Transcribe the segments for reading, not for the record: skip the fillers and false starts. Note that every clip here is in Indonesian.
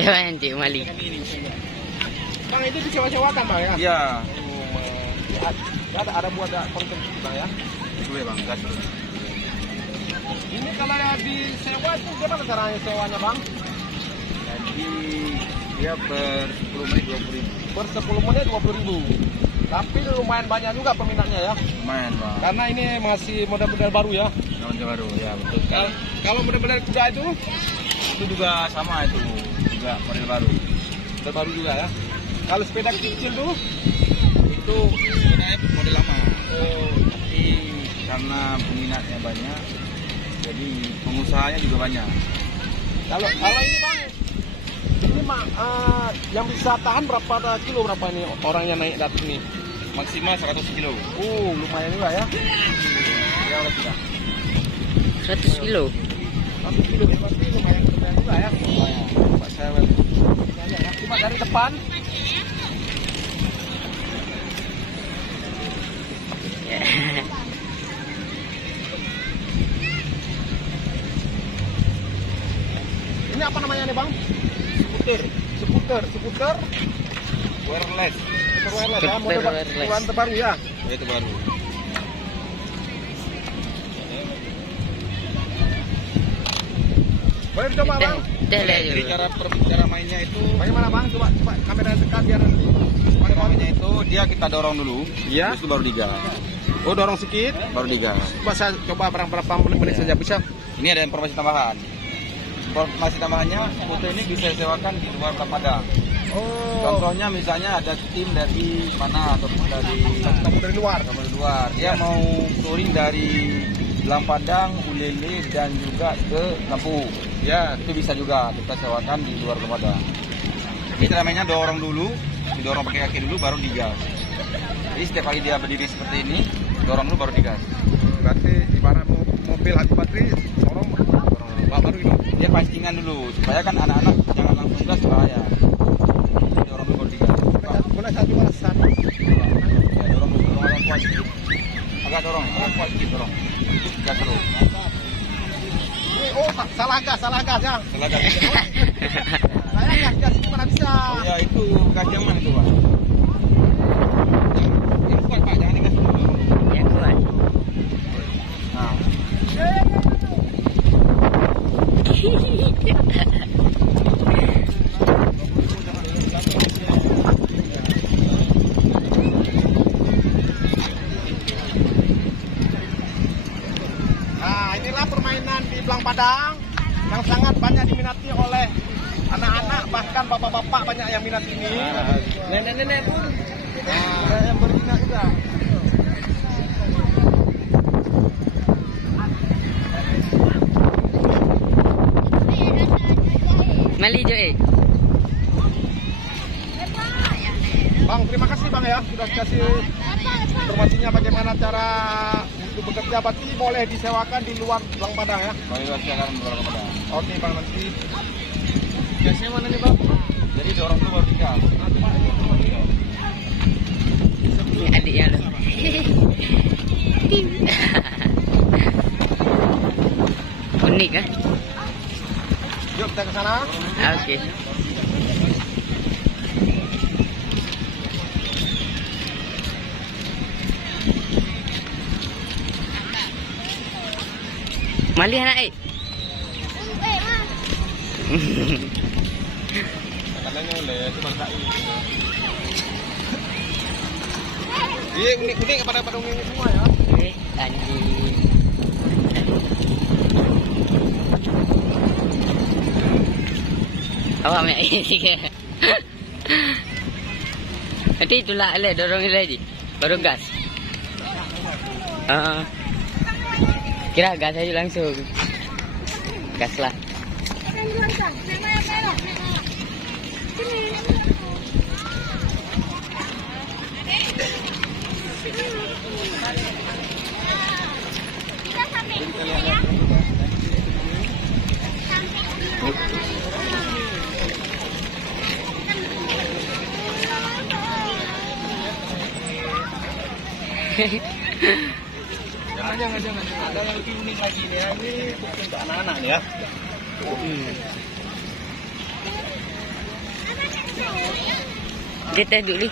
Hewan Cik Mali. Bang, itu disewa-sewakan bang ya? Iya. Ada buat konten bang ya? Boleh bang, gas. Ini kalau disewa itu gimana caranya sewanya bang? Jadi dia per 10 menit 20.000. Per 10 menit 20.000. Tapi lumayan banyak juga peminatnya ya? Lumayan bang. Karena ini masih model-model baru ya? Model baru, ya betul. Kalau model-model kuda itu? Itu juga sama itu, juga model baru. Model baru juga ya? Kalau sepeda kecil tuh? Itu sebenarnya model lama. Tapi karena peminatnya banyak, jadi pengusahanya juga banyak. Kalau ini bang, ini yang bisa tahan berapa kilo berapa ini orang yang naik dapat ini? Maksimal 100 kilo. Lumayan juga ya? Ya udah sudah. 100 kilo. 1 kilo berarti lumayan keren juga ya? Lumayan. Pak saya Ya, cuma dari depan. Ini apa namanya nih bang? Skuter wireless. Skuter wireless ya, Skuter model wireless. keluaran terbaru ya. Ya, itu baru. Boleh dicoba bang? Jadi cara mainnya itu, Bagaimana bang? Coba kamera dekat biar nanti. cara mainnya itu dia kita dorong dulu, Iya. terus baru digas, Oh dorong sedikit. baru digas. Coba saya coba berapa menit saja bisa. Ini ada informasi tambahan. Informasi tambahannya, foto ini bisa disewakan di luar Padang. Contohnya misalnya ada tim dari mana atau dari Kamu dari luar. Dia mau touring dari Belang Padang, Ulele dan juga ke Lampung. Ya. Itu bisa juga kita sewakan di luar Padang. Ini namanya dorong dulu, didorong pakai kaki dulu baru digas. Jadi setiap kali dia berdiri seperti ini, dorong dulu baru digas. Berarti ibarat mobil hati bateri dorong baru itu. Dia pancingan dulu supaya kan anak-anak jangan langsung gas bahaya. Dorong dulu baru digas. Boleh saya coba sana. Ya, dorong dulu, dorong agak kuat sedikit. Agak kuat sedikit dorong. Gas terus. Salah gas ya. Setelah gas. Saya gas ini mana bisa. Oh ya itu gas yang mana itu pak? Yang kuat pak, jangan digas dulu. Yang kuat. Nah. Nah, inilah permainan di Belang Padang yang sangat banyak diminati oleh anak-anak, bahkan bapak-bapak banyak yang minat ini. Nenek-nenek pun ada yang berminat juga. Mali Joe. Bang, terima kasih bang ya sudah kasih informasinya bagaimana cara untuk bekerja. Berarti boleh disewakan di luar Belang Padang ya. Kalau itu silakan dorong ke Padang. Oke bang, nanti gasnya mana nih bang? Jadi dorong dulu baru digas. Ini adiknya loh. Unik kan? Yuk kita ke sana. Oke. Mali anak Katanya oleh cuma tak ini. Iya unik-unik pada unik semua ya. Anjing. Awak mek ini. Nanti itulah le dorong lagi. Baru gas. Kira gas aja langsung. Gas lah. Jangan jangan. Ada yang lebih unik lagi nih ya. Ini khusus untuk anak-anak nih ya. Kita dulu.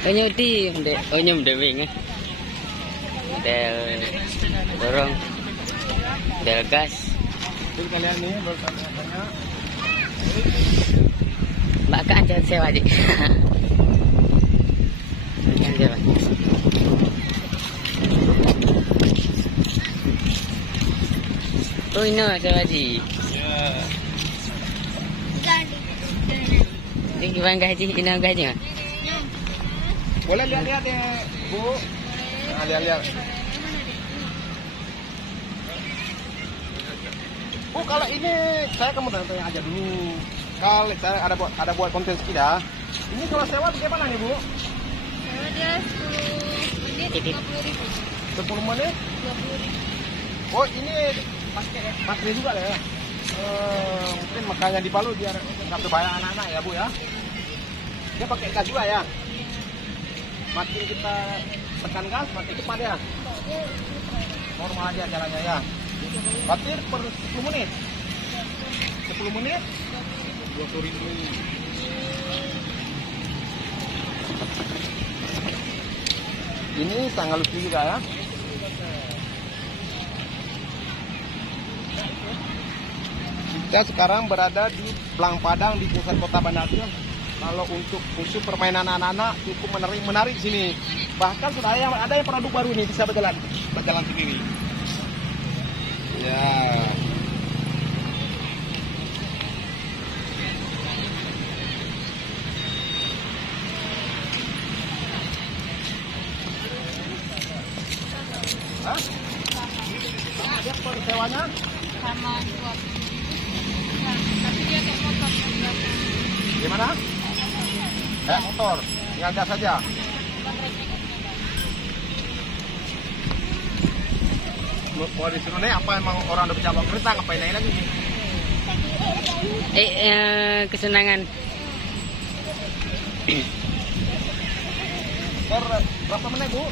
Onyum deh wing. Del dorong. Del gas. Jadi kalian nih bertanya-tanya. Mbak Kak jangan sewa aja. Jangan sewa. Oh ini sewa aja. Ini gimana gaji? Ini gaji nggak? Boleh lihat-lihat ya, Bu. Nah, lihat-lihat. Bu, kalau ini saya kamu tanya aja dulu. Kalau saya ada buat konten sepeda. Ini kalau sewa bagaimana nih, Bu? Sewa dia 10 menit 50.000. 10 menit? 20.000. Oh, ini pakai juga lah ya. Mungkin makanya di Palu biar nggak berbahaya anak-anak ya, Bu ya. Dia pakai gas juga ya. Makin kita tekan gas, makin cepat ya. Normal aja jalannya ya. Berarti per 10 menit. 10 menit 20.000. Ini sangat lucu juga ya. Kita sekarang berada di Blang Padang di pusat kota Banda Aceh. Kalau untuk khusus permainan anak-anak cukup menarik di sini. Bahkan sudah ada yang produk baru nih bisa berjalan sendiri. Ya. Hah? Dia per sewanya? Sama 20. Ya, tapi dia kayak motor yang belakang. Gimana? Motor, yang gas saja. Mau disuruh naik apa emang orang udah bisa bawa kereta ngapain naik lagi? Kesenangan. Berapa menit, Bu?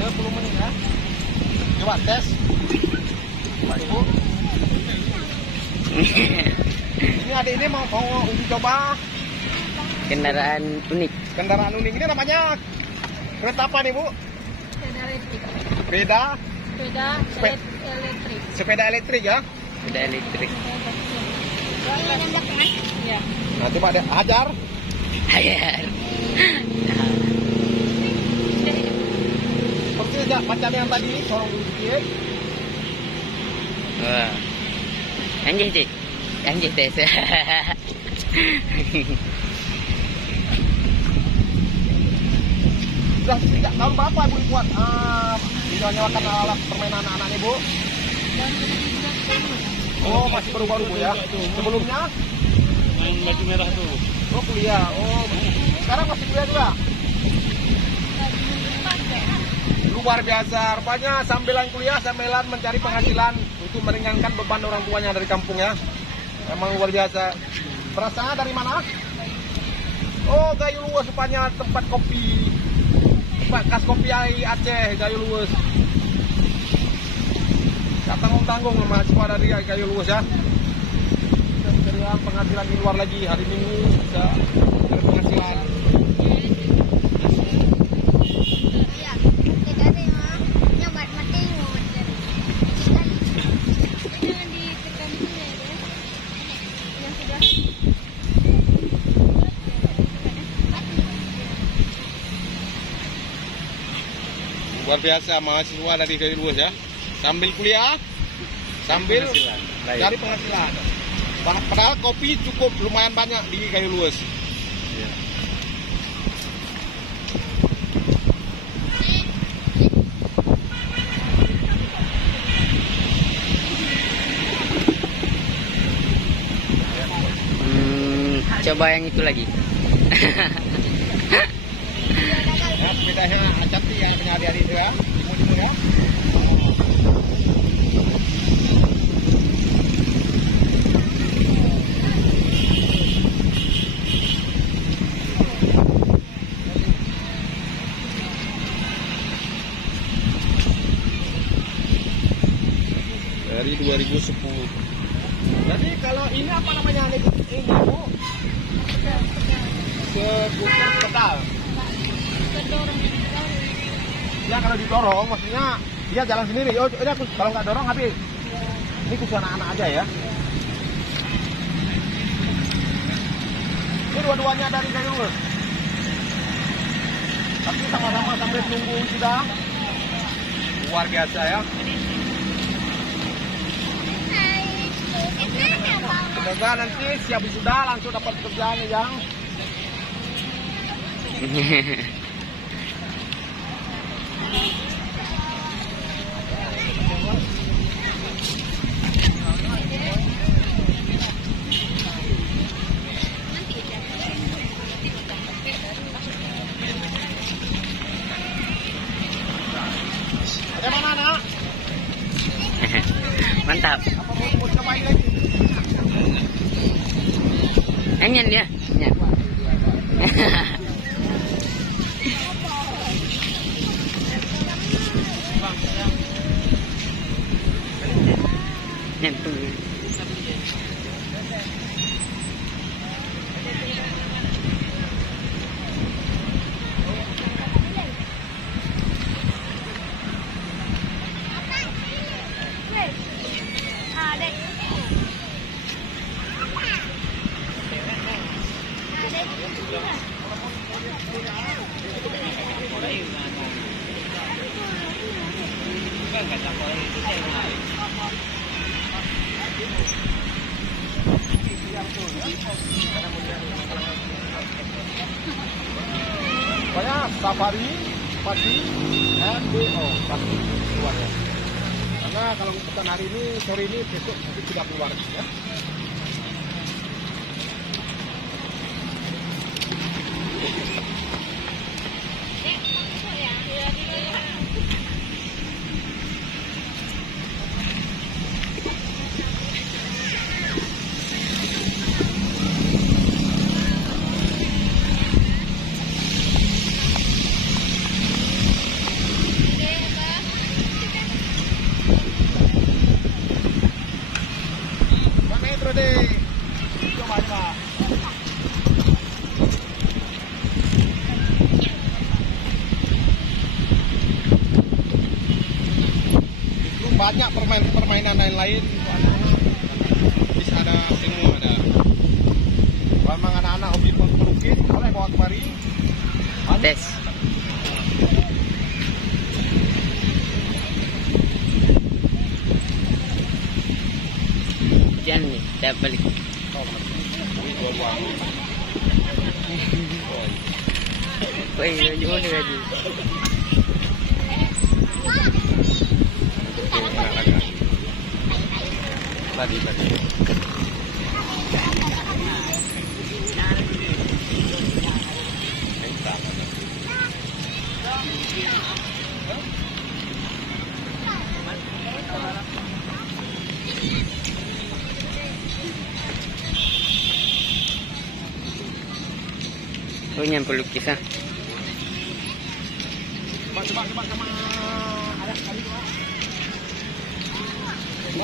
20 menit ya. Coba tes. Coba, Ibu. Ini adik ini mau uji coba Kendaraan unik. kendaraan unik. Ini namanya kereta apa nih, Bu? Sepeda elektrik. Sepeda Elektrik. sepeda elektrik ya. Udah elektrik. Ini yang belakang kan? Iya. Nah, coba ada hajar. Hayar. Seperti aja macam yang tadi, sorong dulu sedikit. Wah. Anjir sih. Anjir tes. Sudah sejak tahun berapa Ibu buat bisa nyalakan alat permainan anak-anak nih, Bu? Oh, masih baru-baru, Bu ya. Sebelumnya Main batu merah tuh. oh kuliah. Oh, sekarang masih kuliah juga. Luar biasa, rupanya sambilan kuliah, sambilan mencari penghasilan untuk meringankan beban orang tuanya dari kampung ya. Emang luar biasa. Perasaannya dari mana? Oh, Gayo Luwes rupanya tempat kopi. Tempat khas kopi Aceh, Gayo Luwes. Gak tanggung-tanggung mahasiswa dari Gayo Luwes ya. Bisa mencari penghasilan di luar lagi. Hari Minggu bisa mencari penghasilan. Iya. Tidak ada yang nyobat mati ngut. Jangan ditekan dulu ya, deh. Yang sudah. Luar biasa mahasiswa dari Gayo Luwes ya. Sambil kuliah, sambil cari penghasilan. Padahal kopi cukup lumayan banyak di Gayo Luwes. Coba yang itu lagi. Ya, sepedanya cantik ya punya adik-adik itu ya. Ibu ya. dari 2010. Jadi kalau ini apa namanya ini Bu? Skuter pedal. Kedorong ini. Ya kalau didorong maksudnya dia jalan sendiri. Oh, udah kalau nggak dorong habis. Ini khusus anak-anak aja ya. Ini dua-duanya dari kayu. Tapi sama-sama sambil nunggu sudah. Luar biasa ya. Semoga nanti siap sudah langsung dapat kerjaan ya. Ada mana nak? Mantap. Apa mau cobain lagi? Anyan dia. Anyan. Yan tuh. Banyak safari, pagi, dan BO pagi keluarnya. Karena kalau pesan hari ini, sore ini, besok mungkin tidak keluar ya. Pak Metro deh, coba coba. Itu banyak permainan lain-lain. Bisa ada semua ada. Kalau memang anak-anak hobi pelukis, boleh bawa kemari. Tes. Jangan nih, kita balik. Woi, gimana lagi? Tadi. Oh, yang pelukis ah. Coba sama ada kali dua.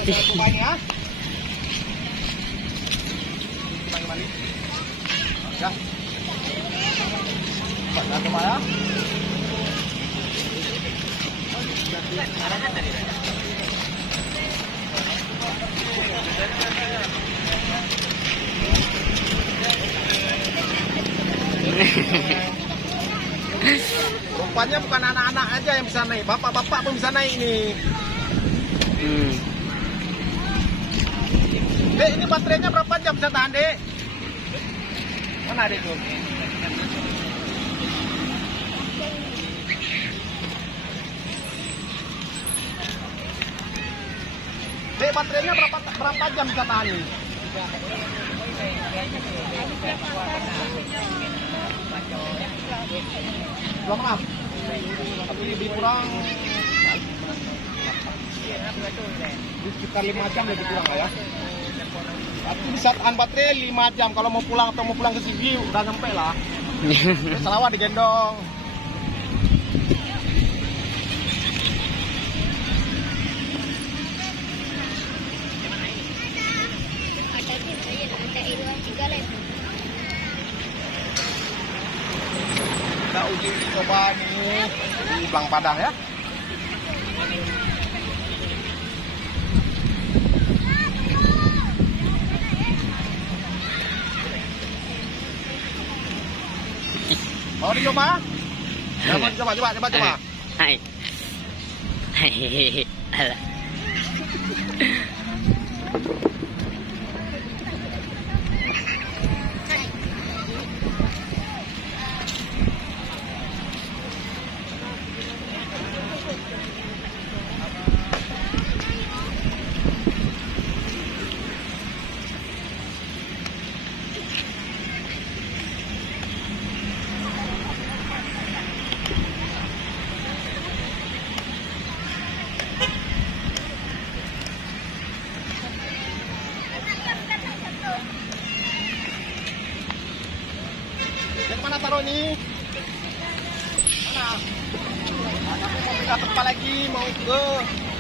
Coba ya. Kembali. Ya. Coba ya. Rupanya bukan anak-anak aja yang bisa naik, bapak-bapak pun bisa naik nih. Dek, ini baterainya berapa jam bisa tahan, Dek? Mana Dek tuh? Dek, baterainya berapa jam bisa tahan nih? Belum maaf. Tapi lebih kurang di sekitar 5 jam lebih kurang lah ya. Tapi bisa tahan baterai 5 jam. Kalau mau pulang atau mau pulang ke Sigi udah sampai lah. Selawat digendong. di Blang Padang ya. Mau dicoba? Coba. Hai. Hai. Alah. Yang mana taruh ini? Mana? Aku mau pindah tempat lagi, mau ke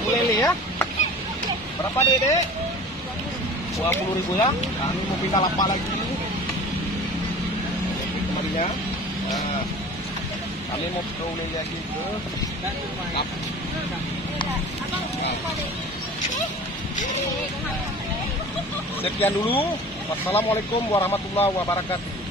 Bulele ya. Berapa Dek? 20.000 ya. Kami mau pindah lapak lagi. Kembalinya. Nah, kami mau ke Bulele lagi ke lapak. Sekian dulu. Wassalamualaikum warahmatullahi wabarakatuh.